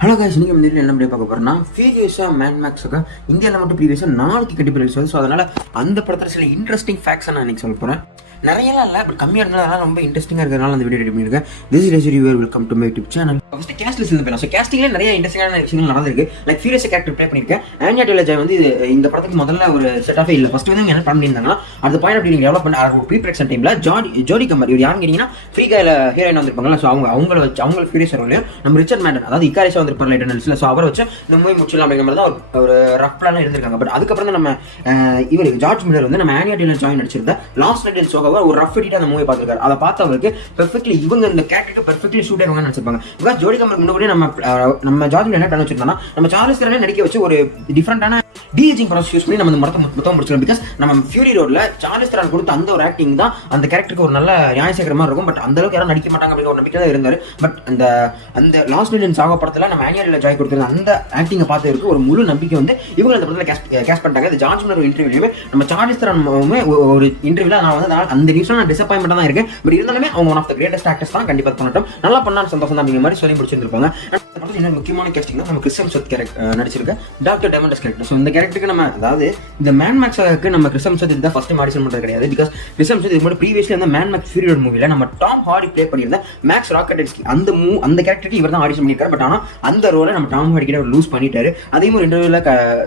Hello guys, இன்னைக்கு வந்து என்ன பண்ணி பார்க்க போறோம்னா ஃபீரியஸா மேன் மேக்ஸுக்கு இந்தியாவில் மட்டும் ப்ரீவியஸாக 4 கண்டிப்பாக ரிலீஸ் ஆகுது. ஸோ அதனால அந்த படத்தில் சில இன்ட்ரெஸ்டிங் ஃபேக்ட்ஸை நான் இன்னைக்கு சொல்ல போகிறேன். நிறையலாம் இல்லை, பட் கம்மியாக இருந்தாலும் அதெல்லாம் ரொம்ப இன்ட்ரெஸ்டிங்காக இருக்கிறதுனால அந்த வீடியோ ரெடி பண்ணியிருக்கேன். This is reviewer, welcome to my YouTube channel. First cast list போயிடலாம். ஸோ கேஸ்டிங்ல நிறைய இன்ட்ரெஸ்டிங்கான விஷயங்கள் நடந்திருக்கு. லைக் ஃபீரியஸ் கேரக்டர் ப்ளே பண்ணியிருக்கேன். ஆன்யா டெய்லர் வந்து இந்த படத்துக்கு முதல்ல ஒரு செட் ஆஃபே இல்லை. ஃபர்ஸ்ட் வந்து என்ன பண்ணியிருந்தாங்கன்னா அந்த பாயிண்ட் அப்படி நீங்கள் டெவலப் பண்ண ஒரு ப்ரீ ப்ரொடக்ஷன் டைமில் ஜோடி கம்பர் இவர் யாருன்னு கேட்டிங்கன்னா ஃப்ரீ கையில் ஹீரோயின் வந்திருப்பாங்களா. ஸோ அவங்க ஃபீரியஸ் ரோலையும் நம்ம ரிச்சர்ட் மேண்டன், அதாவது இக்காரிஸா வந்திருப்பார் லைட் அனலிஸ்ல. ஸோ அவரை வச்சு இந்த மூவி முடிச்சிடலாம் அப்படிங்கிற மாதிரி தான் ஒரு ரஃப் பிளான் இருந்திருக்காங்க. பட் அதுக்கப்புறம் தான் நம்ம இவர் ஜார்ஜ் மில்லர் வந்து நம்ம ஆன்யா டெய்லர் ஜாயின் நடிச்சிருந்த லாஸ்ட் நைட் இன் சோகோவா ஒரு ரஃப் எடிட்டா அந்த மூவி பார்த்துருக்காரு. அதை பார்த்தவங்களுக்கு பெர்ஃபெக்ட்லி இவங்க இந்த கேரக்டருக்கு பெர்ஃபெக்ட்லி சூட் ஆயிருவாங்கன்னு நினைச்சிருப்பாங்க. பிகாஸ் ஜோடி கம்பருக்கு முன்னாடி நம்ம ஜார்ஜ் மில்லர் என்ன பண்ண வச்சிருந்தோம்னா நம்ம சார்லஸ் தெரனை நடிக்க வச்சு ஒரு டிஃப்ரெண்டான டிஏஜிங் ப்ராசஸ் யூஸ் பண்ணி நம்ம இந்த மொத்தம் முடிச்சிடும். பிகாஸ் நம்ம ஃபியூரி ரோட்ல சார்லஸ் தெரன் கொடுத்த அந்த ஒரு ஆக்டிங் தான் அந்த கேரக்டருக்கு ஒரு நல்ல நியாயசேகர மாதிரி இருக்கும். பட் அந்த அளவுக்கு யாரும் நடிக்க மாட்டாங்க அப்படிங்கிற ஒரு நம்பிக்கை தான் இருந்தாரு. பட் அந்த லாஸ்ட் நைட் இன் சாகோ படத்துல நம்ம ஆன்யா டெய்லர் ஜாய் கொடுத்திருந்த அந்த ஆக்டிங்கை பார்த்ததுக்கு ஒரு முழு நம்பிக்கை வந்து இவங்க இந்த படத்துல கேஸ்ட் பண்ணிட்டாங்க. இந்த ஜார்ஜ் மில்லர் இன்டர்வியூவே நம்ம சார்லஸ் தெரன் ஒரு இன்டர்வியூல நான் வந்து அந்த நியூஸ்ல நான் டிசப்பாயின்மெண்ட் தான் இருக்கேன். பட் இருந்தாலுமே அவங்க one of the greatest actors தான். கண்டிப்பா பண்ணட்டும், நல்லா பண்ணான்னு சந்தோஷம் தான் அப்படிங்கிற மாதிரி சொல்லி முடிச்சிருப்பாங்க. இன்னொரு முக்கியமான கேஸ்டிங் தான் நம்ம கிறிஸ் ஹெம்ஸ்வொர்த் நடிச்சிருக்க டாக்டர் டெமண்டஸ் கேரக்டர். ஸோ இந்த கேரக்டருக்கு நம்ம அதாவது இந்த மேன் மேக்ஸுக்கு நம்ம கிறிஸ் ஹெம்ஸ்வொர்த் இதுதான் ஃபர்ஸ்ட் ஆடிஷன் பண்றது கிடையாது. பிகாஸ் கிறிஸ் ஹெம்ஸ்வொர்த் இது மாதிரி ப்ரீவியஸ்லி அந்த மேன் மேக்ஸ் ஃபியூரி ரோட் மூவில நம்ம டாம் ஹார்டி ப்ளே பண்ணியிருந்த மேக்ஸ் ராக்கெட்ஸ்கி அந்த கேரக்டருக்கு இவர் தான் ஆடிஷன் பண்ணியிருக்காரு. பட் ஆனால் அந்த ரோலை நம்ம டாம் ஹார்டி கிட்ட லூஸ் பண்ணிட்டாரு. அதையும் ஒரு இன்டர்வியூல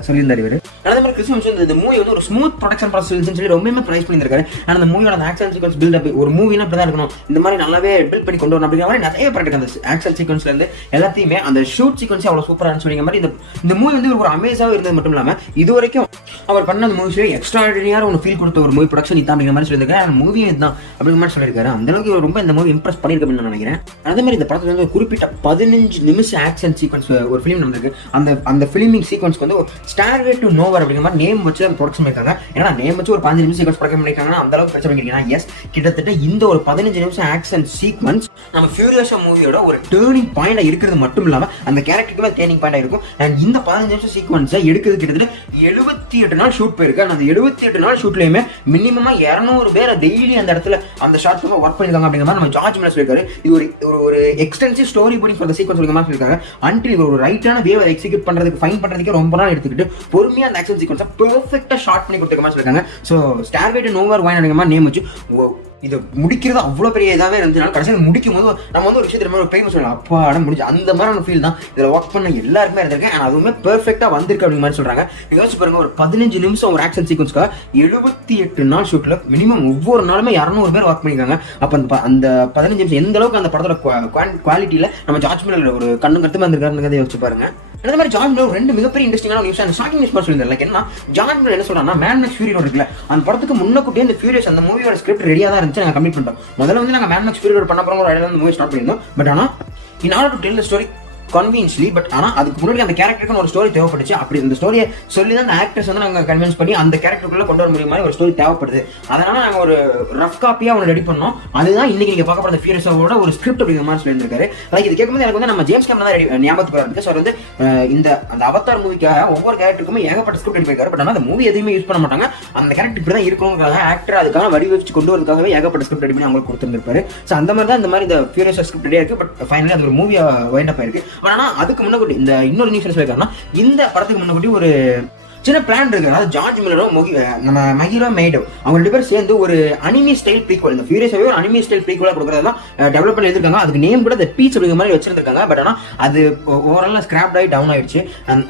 சொல்லியிருந்தார் இவர். அதே மாதிரி கிறிஸ் ஹெம்ஸ்வொர்த் இந்த மூவி வந்து ஒரு ஸ்மூத் ப்ரொடக்ஷன் ப்ராசஸ் சொல்லி ரொம்பவே ப்ரைஸ் பண்ணியிருக்காரு. அந்த மூவியோட ஆக்ஷன் சீக்வன்ஸ் பில்ட் ஒரு மூவினா இப்படி தான் இருக்கணும், இந்த மாதிரி நல்லாவே பில்ட் பண்ணி கொண்டு வரணும் அப்படிங்கிற மாதிரி நிறைய பண்ணிருக்காங்க. அந்த ஆக்ஷன் சீக்வன்ஸ்ல இருந்து எல்லாத்தையுமே அந்த ஷூட் சீக்வன்ஸ் அவ்வளவு சூப்பரான சொல்லிங்க மாதிரி இந்த மூவி வந்து ஒரு அமேசாக இருந்தது மட்டும் இல்லாம இது வரைக்கும் அவர் பண்ண அந்த மூவிஸ்ல எக்ஸ்ட்ராடினரியான ஒரு ஃபீல் கொடுத்த ஒரு மூவி ப்ரொடக்ஷன் இதான் அப்படிங்கிற மாதிரி சொல்லியிருக்காரு. அந்த மூவி இதுதான் அப்படிங்கிற மாதிரி சொல்லியிருக்காரு. அந்த அளவுக்கு ரொம்ப இந்த மூவி இம்ப்ரெஸ் பண்ணியிருக்கேன் நான் நினைக்கிறேன். அதே மாதிரி இந்த படத்துல வந்து குறிப்பிட்ட 15 நிமிஷம் ஆக்ஷன் சீக்வன்ஸ் ஒரு ஃபிலிம் நடந்திருக்கு. அந்த ஃபிலிமிங் சீக்வன்ஸ்க்கு வந்து ஸ்டார்வே டு நோவர் அப்படிங்கிற மாதிரி நேம் வச்சு அந்த ப்ரொடக்ஷன் பண்ணிருக்காங்க. ஏன்னா நேம் வச்சு ஒரு 15 நிமிஷம் சீக்வன்ஸ் ப்ரொடக்ஷன் பண்ணிருக்காங்கன்னா அந்த அளவுக்கு பிரச்சனை பண்ணிருக்கீங்கன்னா எஸ், கிட்டத்தட்ட இந்த ஒரு 15 நிமிஷம் ஆக்ஷன் சீக்வன்ஸ் நம்ம ஃபியூரியஸா மூவியோட ஒரு டேர்னிங் பாயிண்டா இருக்கிறது மட்டும் இல்லாம அந்த கேரக்டருக்குமே டேர்னிங் பாயிண்டா இருக்கும். அண்ட் இந்த 15 நிமிஷம் சீக்வன்ஸை எடுக்கிறது கிட்டத்தட்ட 78 நாள் ஷூட் போயிருக்கு. அந்த 78 நாள் ஷூட்லயுமே மினிமமா 200 பேர் டெய்லி அந்த இடத்துல அந்த ஷார்ட் ஒர்க் பண்ணிருக்காங்க அப்படிங்கிற மாதிரி நம்ம ஜார்ஜ் மில்லர் சொல்லியிருக்காரு. இது ஒரு extensive story boarding for the sequence அப்படிங்கிற மாதிரி சொல்லியிருக்காங்க. அன்டில் ஒரு ரைட்டான வேவ் எக்ஸிக்யூட் பண்றதுக்கு ஃபைன் பண்றதுக்கு ரொம்ப நாள் எடுத்துக்கிட்டு பொறுமையா அந்த ஆக்ஷன் சீக்வன்ஸை பெர்ஃபெக்ட்டா ஷார்ட் பண்ணி கொடுத்துருக்க மாதிரி சொல்லியிருக்காங்க. ஸோ ஸ்டார்வே டு நோவர் வைன் அப்படிங்கிற மாதிரி நேம் வச்சு இது முடிக்கிறது அவ்வளோ பெரிய இதாகவே இருந்துச்சுனால கடைசியில் முடிக்கும் போது நம்ம வந்து ஒரு விஷயத்துல ஒரு பெயின் சொல்லலாம், அப்பா இடம் முடிஞ்சு அந்த மாதிரியான ஃபீல் தான் இதில் ஒர்க் பண்ண எல்லாருக்குமே இருந்திருக்கு. அண்ட் அதுவுமே பெர்ஃபெக்டாக வந்திருக்கு அப்படிங்கிற மாதிரி சொல்றாங்க. யோசிச்சு பாருங்க, ஒரு 15 நிமிஷம் ஒரு ஆக்ஷன் சீக்வன்ஸ்க்காக 78 நாள் ஷூட்ல மினிமம் ஒவ்வொரு நாளுமே 200 பேர் ஒர்க் பண்ணிருக்காங்க. அப்போ அந்த 15 நிமிஷம் எந்த அளவுக்கு அந்த படத்தோட குவாலிட்டியில நம்ம ஜார்ஜ் மில்லர் ஒரு கண்ணு கருத்துமா இருந்திருக்காருங்கிறத யோசிச்சு பாருங்க. அதே மாதிரி ஜார்ஜ் மில்லர் 2 மிகப்பெரிய இன்ட்ரெஸ்டிங்கான நியூஸ் அண்ட் ஷாக்கிங் நியூஸ் சொல்லியிருந்தாரு. லைக் என்ன ஜார்ஜ் மில்லர் என்ன சொல்றாங்கன்னா மேன் மேக்ஸ் ஃபியூரி ரோட் இருக்குல்ல, அந்த படத்துக்கு முன்னக்கூட்டியே இந்த ஃபியூரியஸ் அந்த மூவியோட ஸ்கிரிப்ட் ரெடியா தான் இருந்துச்சு. நாங்கள் கம்ப்ளீட் பண்ணிட்டோம். முதல்ல வந்து நாங்கள் மேன் மேக்ஸ் ஃபியூரி ரோட் பண்ண போறோம் ஒரு ஐடியா மூவி ஸ்டார்ட் பண்ணியிருந்தோம். பட் ஆனால் in order to tell the story convincingly, but ஆனால் அதுக்கு முன்னாடி அந்த கேரக்டருக்கு ஒரு ஸ்டோரி தேவைப்பட்டுச்சு. அப்படி இந்த ஸ்டோரியை சொல்லி தான் அந்த ஆக்டர்ஸ் வந்து நாங்கள் கன்வின்ஸ் பண்ணி அந்த கேரக்டருக்குள்ள கொண்டு வர முடியும் மாதிரி ஒரு ஸ்டோரி தேவைப்படுது. அதனால நாங்கள் ஒரு ரஃப் காப்பியா ஒன்று ரெடி பண்ணோம். அதுதான் இன்னைக்கு நீங்க பார்க்க போற ஃபியூரியஸோட ஒரு ஸ்கிரிப்ட் அப்படிங்கிற மாதிரி சொல்லியிருக்காரு. லைக் இது கேட்கும்போது எனக்கு வந்து நம்ம ஜேம்ஸ் கேமரா தான் ஞாபகத்துக்கு வராது. ஸோ வந்து அந்த அவதார் மூவிக்காக ஒவ்வொரு கேரக்டருக்குமே ஏகப்பட்ட ஸ்கிரிப்ட் எடுப்பாரு. பட் ஆனால் அந்த மூவி எதுவுமே யூஸ் பண்ண மாட்டாங்க. அந்த கேரக்டர் இப்படி தான் இருக்கணுங்கிறத ஆக்டர் அதுக்காக வடிவச்சு கொண்டு வரதுக்காகவே ஏகப்பட்ட ஸ்கிரிப்ட் ரெடி பண்ணி அவங்களுக்கு கொடுத்துருப்பாரு. ஸோ அந்த மாதிரி தான் இந்த மாதிரி இந்த ஃபியூரியஸ் ஸ்கிரிப்ட் ரெடியா இருக்கு. பட் ஃபைனலி அது ஒரு மூவியா வைண்ட் அப் ஆயிருக்கு. பட் ஆனால் அதுக்கு முன்னாடி இந்த இன்னொரு நியூஸ் சொல்லியிருக்காங்கன்னா இந்த படத்துக்கு முன்னாடி ஒரு சின்ன பிளான் இருக்கு. அதாவது ஜார்ஜ் மில்லரும் நம்ம மஹிரா மெய்டோ அவங்க 2 பேரும் சேர்ந்து ஒரு அனிமி ஸ்டைல் ப்ரீக்வல், இந்த ஃபியூரியஸாவே ஒரு அனிமி ஸ்டைல் ப்ரீக்வலா கொடுக்கறதா டெவலப் பண்ணி எடுத்திருக்காங்க. அதுக்கு நேம் கூட பீச் அப்படிங்கிற மாதிரி வச்சிருக்காங்க. பட் ஆனால் அது ஓவரால் ஸ்கிராப்ட் ஆகி டவுன் ஆயிடுச்சு.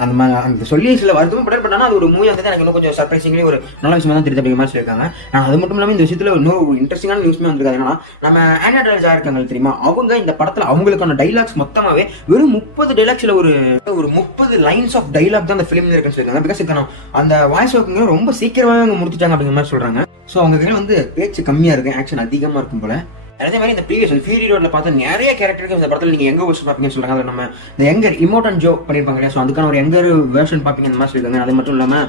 அந்த சொல்லி சில வருத்தமும் பட் ஆனால் அது ஒரு மூவி வந்து எனக்கு இன்னும் கொஞ்சம் சர்ப்ரைசிங்லி ஒரு நல்ல விஷயமா தான் தெரியுது அப்படிங்கிற மாதிரி சொல்லியிருக்காங்க. அது மட்டும் இல்லாமல் இந்த விஷயத்துல இன்னொரு இன்ட்ரெஸ்டிங்கான நியூஸ்மே வந்திருக்காங்க. என்னன்னா நம்ம ஆன்யா டெய்லர் இருக்காங்க தெரியுமா, அவங்க இந்த படத்துல அவங்களுக்கான டைலாக்ஸ் மொத்தமாவே வெறும் 30 டைலாக்ஸ்ல ஒரு 30 லைன்ஸ் ஆஃப் டைலாக் தான் அந்த ஃபிலிம்ல இருக்குன்னு சொல்லியிருக்காங்க. பிகாஸ் அந்த வாய்ஸ் ஒர்க்குங்க ரொம்ப சீக்கிரமாவே அவங்க முடிச்சுட்டாங்க அப்படிங்கிற மாதிரி சொல்றாங்க. ஸோ அவங்க கையில் வந்து பேச்சு கம்மியா இருக்கு, ஆக்ஷன் அதிகமா இருக்கும் போல. அதே மாதிரி இந்த ப்ரீவியஸ் ஃபியூரி ரோட்ல பார்த்த நிறைய கேரக்டருக்கு இந்த படத்தில் நீங்க எங்க வெர்ஷன் பார்ப்பீங்கன்னு சொல்றாங்க. அதில் நம்ம இந்த எங்கர் இமோட்டன் ஜோ பண்ணியிருப்பாங்க இல்லையா, ஸோ அதுக்கான ஒரு எங்கர் வெர்ஷன் பார்ப்பீங்க இந்த மாதிரி சொல்லியிருக்காங்க. அது மட்டும் இல்லாம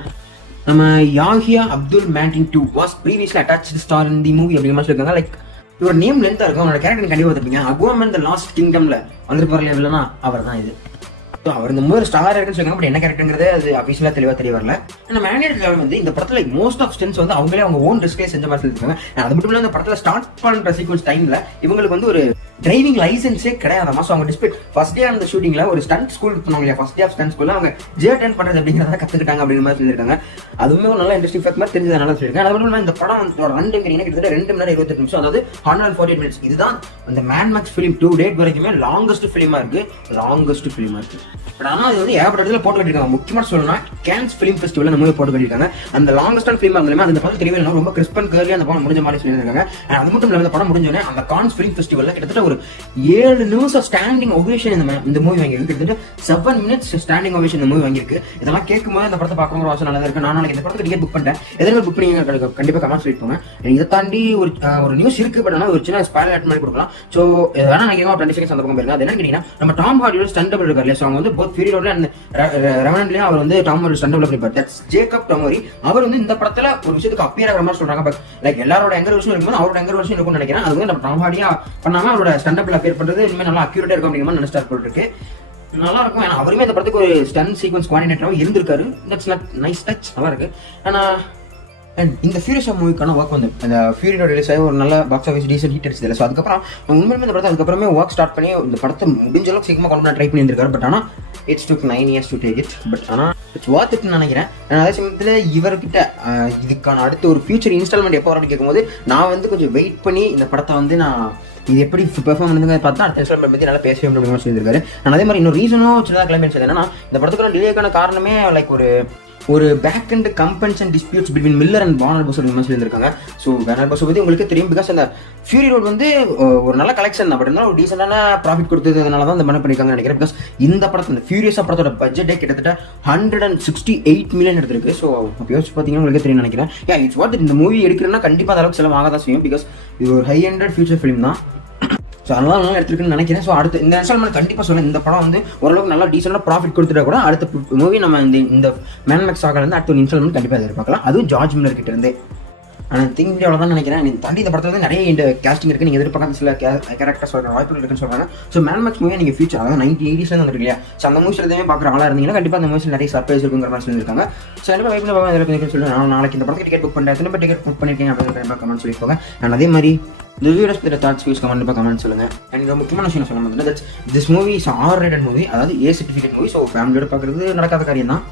நம்ம Yahya Abdul Mateen 2 was previously attached star in the movie அப்படிங்கிற மாதிரி சொல்லியிருக்காங்க. லைக் இவர் நேம் லென்த்தா இருக்கும், அவனோட கேரக்டர் கண்டிப்பாக பார்த்துப்பீங்க. அக்வாமன் தி லாஸ்ட் கிங்டம்ல வந்துருப்பாரு இல்லைன்னா அவர் தான் இது. அவர் இந்த மூவி ஸ்டார் இருக்குன்னு சொல்லுவாங்க. பட் என்ன கேரக்டருங்கிறது அது அபிஷியலா தெளிவா தெரிய வரல. நம்ம மேனேஜர் வந்து இந்த படத்துல மோஸ்ட் ஆஃப் ஸ்டென்ஸ் வந்து அவங்களே அவங்க ஓன் ரிஸ்க்ல செஞ்ச மாதிரி சொல்லிருக்காங்க. அது மட்டும் இல்ல இந்த படத்துல ஸ்டார்ட் பண்ற சீக்வன்ஸ் டைம்ல இவங்களுக்கு வந்து டிரைவிங் லைசன்ஸே கிடையாதாமா. ஸோ அவங்க டிஸ்பிளே ஃபர்ஸ்ட் டே அந்த ஷூட்டிங்ல ஒரு ஸ்டண்ட் ஸ்கூல் பண்ணாங்க இல்லையா, ஃபர்ஸ்ட் டே ஆஃப் ஸ்டண்ட் ஸ்கூல்ல அவங்க J10 பண்றது அப்படிங்கிறத கத்துக்கிட்டாங்க அப்படிங்கிற மாதிரி சொல்லியிருக்காங்க. அதுவுமே ஒரு நல்ல இன்ட்ரெஸ்டிங் ஃபேக்ட் மாதிரி தெரிஞ்சதுனால சொல்லியிருக்காங்க. அது மட்டும் இல்லாமல் இந்த படம் வந்து ரன் டைம் கிட்டத்தட்ட 2 மணி நேரம் 28 நிமிஷம், அதாவது 148 மினிட்ஸ். இதுதான் அந்த Mad Max film to date வரைக்குமே லாங்கஸ்ட் ஃபிலிமா இருக்கு. பட் ஆனால் அது வந்து ஏகப்பட்ட இடத்துல போட்டு கட்டிருக்காங்க. முக்கியமாக சொல்லணும்னா கேன்ஸ் ஃபிலிம் ஃபெஸ்டிவல் அந்த மூவி போட்டு கட்டிருக்காங்க. அந்த லாங்கஸ்டான ஃபிலிம் இருந்தாலுமே அந்த படம் தெரியவே இல்லை, ரொம்ப கிறிஸ்ப் அண்ட் கிளியர்லி அந்த படம் முடிஞ்ச மாதிரி சொல்லியிருக்காங்க. அது மட்டும் இல்லாமல் இந்த படம் முடிஞ்சோடனே அந்த கான்ஸ் ஃபிலிம் ஃபெஸ்டிவல்ல கிட்டத்தட்ட ஒரு 7 நிமிஷம் ஸ்டாண்டிங் ஓவேஷன் இந்த மூவி வாங்கியிருக்கு. கிட்டத்தட்ட 7 மினிட்ஸ் ஸ்டாண்டிங் ஓவேஷன் இந்த மூவி வாங்கியிருக்கு. இதெல்லாம் கேட்கும்போது அந்த படத்தை பார்க்கணும் ஒரு ஆசை நல்லா இருக்கு. நான் நாளைக்கு இந்த படத்துக்கு டிக்கெட் புக் பண்ணிட்டேன். எதனால புக் பண்ணி கண்டிப்பாக கமெண்ட் சொல்லிட்டு போங்க. இதை தாண்டி ஒரு நியூஸ் இருக்கு, பட் ஆனால் ஒரு சின்ன ஸ்பாயிலர் ஆட் பண்ணி கொடுக்கலாம். ஸோ வேணா நான் 20 செகண்ட்ஸ் அந்த பக்கம் போயிருக்கேன். அது என்னன்னு கேட்டீங்கன்னா, நம்ம டாம் ஹார்டியோட ஸ்டண்ட் டபுள் இருக்காரு. ஸோ அவங்க வந்து போத் ஃபியூரி ரோட்ல அந்த ரெவனன்ட்லயும் அவர் வந்து டாம் ஹார்டி ஸ்டண்ட் டபுள் பண்ணிப்பார். That's Jacob Tomuri. அவர் வந்து இந்த படத்துல ஒரு விஷயத்துக்கு அப்பியர் ஆகிற மாதிரி சொல்றாங்க. பட் லைக் எல்லாரோட எங்கர் வருஷம் இருக்கும்போது அவரோட எங்கர் வருஷம் இருக்கும்னு நினைக்கிறேன். அது வந்து நம்ம டாம் ஹார்டியா பண்ணாம அவரோட ஸ்டண்ட் டபுள் அப்பியர் பண்றது இனிமேல் நல்லா அக்யூரேட்டா இருக்கும் அப்படிங்கிற மாதிரி நினைச்சார் போல் இருக்கு. நல்லா இருக்கும். ஏன்னா அவருமே இந்த படத்துக்கு ஒரு ஸ்டன் சீக்வன்ஸ் கோஆர்டினேட்டராகவும் இருந்திருக்காரு. தட்ஸ் நைஸ் டச், நல்லா இருக்கு. அண்ட் இந்த ஃபியூரியஸா மூவிக்கான ஒர்க் வந்து அந்த ஃபியூரியோட ரிலீஸ் ஆகி ஒரு நல்ல பாக்ஸ் ஆஃபீஸ் டீசென்ட் ஹிட் அடிச்சதில்லை. ஸோ அதுக்கப்புறம் உண்மையுமே இந்த படத்தை அதுக்கப்புறமே ஒர்க் ஸ்டார்ட் பண்ணி இந்த படத்தை முடிஞ்ச அளவுக்கு சீக்கிரமாக கொண்டு ட்ரை பண்ணியிருக்காரு. பட் ஆனால் it's took 9 years to take it. But ஆனால் இட்ஸ் வார்த் இட்னு நினைக்கிறேன். அதே சமயத்தில் இவர்கிட்ட இதுக்கான அடுத்த ஒரு ஃபியூச்சர் இன்ஸ்டால்மெண்ட் எப்போ வரணும்னு கேட்கும்போது நான் வந்து கொஞ்சம் வெயிட் பண்ணி இந்த படத்தை வந்து நான் இது எப்படி பெர்ஃபார்ம் பண்ணுங்க பார்த்தா அடுத்த இன்ஸ்டால்மெண்ட் பற்றி நல்லா பேசவே அப்படின்னு சொல்லியிருக்காரு. நான் அதே மாதிரி இன்னொரு ரீசனும் சின்னதாக கிளம்பி என்னன்னா, இந்த படத்துக்கான டிலேக்கான காரணமே லைக் ஒரு பேக் அண்ட் கம்பன்ஸ் and disputes between Miller and Warner Bros சொல்லியிருக்காங்க. ஸோ வார்னர் பஸ் பற்றி உங்களுக்கு தெரியும். பிகாஸ் அந்த ஃபியூரி ரோட் வந்து ஒரு நல்ல கலெக்ஷன் தான், பட் இருந்தாலும் ஒரு டீசெண்டான ப்ராஃபிட் கொடுத்ததுனால தான் இந்த பண்ண பண்ணியிருக்காங்கன்னு நினைக்கிறேன். பிகாஸ் இந்த படத்தை இந்த ஃபியூரியஸா படத்தோட பட்ஜெட்டே கிட்டத்தட்ட 168 மில்லியன் எடுத்திருக்கு. ஸோ யோசிச்சு பார்த்தீங்கன்னா உங்களுக்கு தெரியும் நினைக்கிறேன். இட்ஸ் வாட் இந்த மூவி எடுக்கிறேன்னா கண்டிப்பாக அந்த அளவுக்கு செலவாக தான் செய்யும். பிகாஸ் இது ஒரு ஹை ஹண்ட்ரட் ஃபியூச்சர் ஃபிலிம் தான். ஸோ அதனால நல்லா எடுத்துருக்குன்னு நினைக்கிறேன். ஸோ அடுத்து இந்த இன்ஸ்டால்மெண்ட் கண்டிப்பாக சொல்ல இந்த படம் வந்து ஓரளவுக்கு நல்லா டீசெண்டாக ப்ராஃபிட் கொடுத்துட்டா கூட அடுத்த மூவி நம்ம இந்த மேன் மேக்ஸ் ஆகலேருந்து அடுத்த ஒரு இன்ஸ்டால்மெண்ட் கண்டிப்பாக எதிர்பார்க்கலாம். அதுவும் ஜார்ஜ் மில்லர் கிட்ட இருந்து. ஆனால் திங்க் வீடியோவில் தான் நினைக்கிறேன். நீங்கள் தாண்டி இந்த படத்தில் வந்து நிறைய இந்த கேஸ்டிங் இருக்குது. நீங்கள் எதிர்பார்க்காத சில கேரக்டர்ஸ் சொல்கிற வாய்ப்புகள் இருக்குன்னு சொல்கிறாங்க. ஸோ மேன் மேக்ஸ் மூவியை நீங்கள் ஃபியூச்சர் அதாவது 1980s வந்துருக்கு இல்லையா. ஸோ அந்த மூவிஸ் எதுவுமே பார்க்குற ஆளாக இருந்தீங்கன்னா கண்டிப்பாக அந்த மூவிஸ் நிறைய சர்ப்ரைஸ் இருக்குங்கிற மாதிரி சொல்லியிருக்காங்க. ஸோ கண்டிப்பாக வைப்பில் பார்க்க எதிர்ப்பு சொல்லுவேன். நான் நாளைக்கு இந்த படத்துக்கு டிக்கெட் புக் பண்ணுறேன். எத்தனை பேர் டிக்கெட் புக் பண்ணியிருக்கீங்க அப்படின்னு கண்டிப்பாக கமெண்ட் சொல்லியிருப்பாங்க. அண்ட் அதே மாதிரி இந்த வீடியோஸ் பற்றி தாட்ஸ் வியூஸ் கமெண்ட் கமெண்ட் சொல்லுங்கள். அண்ட் முக்கியமான விஷயம் சொல்ல மாதிரி that's this movie is R-rated movie, அதாவது A certificate மூவி. ஸோ ஃபேமிலியோட பார்க்குறது நடக்காத காரியம் தான்.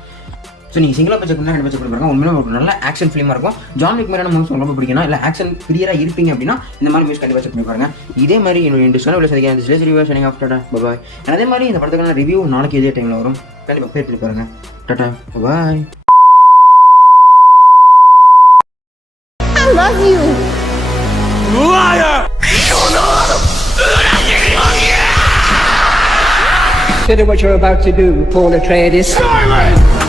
ஸோ நீங்கள் சிங்கிளாக பட்ஜெட் பண்ணால் கண்டிப்பாக செக் பண்ணுறாங்க. உண்மையிலே ஒரு நல்ல ஆக்ஷன் ஃபிலிமாக இருக்கும். ஜான் விக் மாதிரியான மூவிஸ் ரொம்ப பிடிக்கும். இல்லை ஆக்ஷன் பிரியராக இருப்பீங்க அப்படின்னா இந்த மாதிரி மூவிஸ் கண்டிப்பாக செக் பண்ணி பாருங்க. இதே மாதிரி என்னோட இன்ட்ரெஸ்டான உள்ள சந்திக்க ரிவ்யூ ஷனிங் ஆஃப் டாடா பாய். அதே மாதிரி இந்த படத்துக்கான ரிவ்யூ நாளைக்கு இதே டைமில் வரும். கண்டிப்பாக பேர் பண்ணி பாருங்க. டாடா பாய். I love you. Liar! Consider what you're about to do. Paul Atreides. Silence!